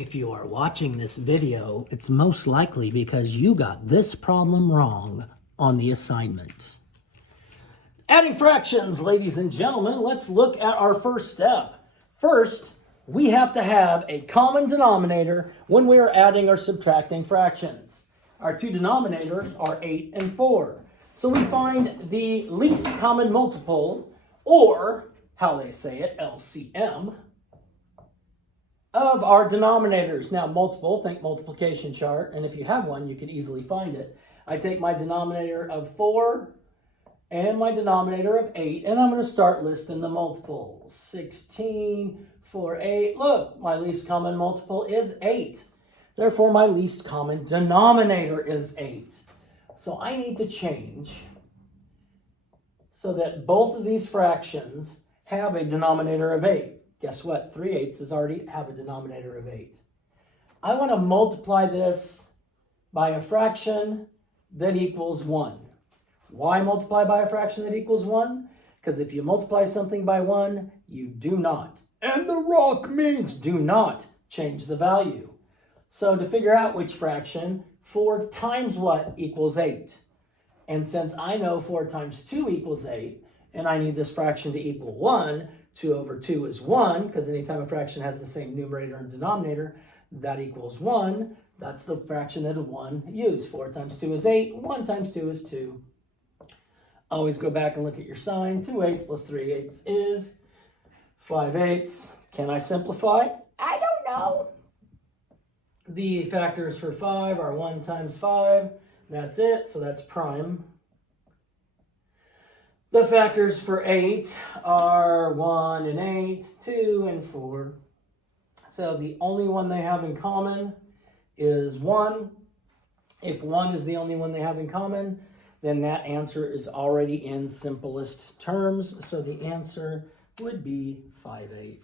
If you are watching this video, it's most likely because you got this problem wrong on the assignment. Adding fractions, ladies and gentlemen, let's look at our first step. First, we have to have a common denominator when we are adding or subtracting fractions. Our two denominators are 8 and 4. So we find the least common multiple, or how they say it, LCM, of our denominators. Now, multiple, think multiplication chart, and if you have one, you can easily find it. I take my denominator of 4 and my denominator of 8, and I'm going to start listing the multiples. 16, 4, 8. Look, my least common multiple is 8. Therefore, my least common denominator is 8. So I need to change so that both of these fractions have a denominator of 8. Guess what? 3/8 already have a denominator of 8. I want to multiply this by a fraction that equals 1. Why multiply by a fraction that equals 1? Because if you multiply something by 1, you do not, and the rock means do not, change the value. So to figure out which fraction, 4 times what equals 8? And since I know 4 times 2 equals 8, and I need this fraction to equal 1, 2 over 2 is 1, because anytime a fraction has the same numerator and denominator, that equals 1. That's the fraction that 1 used. 4 times 2 is 8. 1 times 2 is 2. Always go back and look at your sign. 2/8 plus 3/8 is 5/8. Can I simplify? I don't know. The factors for 5 are 1 times 5. That's it. So that's prime. The factors for 8 are 1 and 8, 2 and 4. So the only one they have in common is 1. If 1 is the only one they have in common, then that answer is already in simplest terms. So the answer would be 5/8.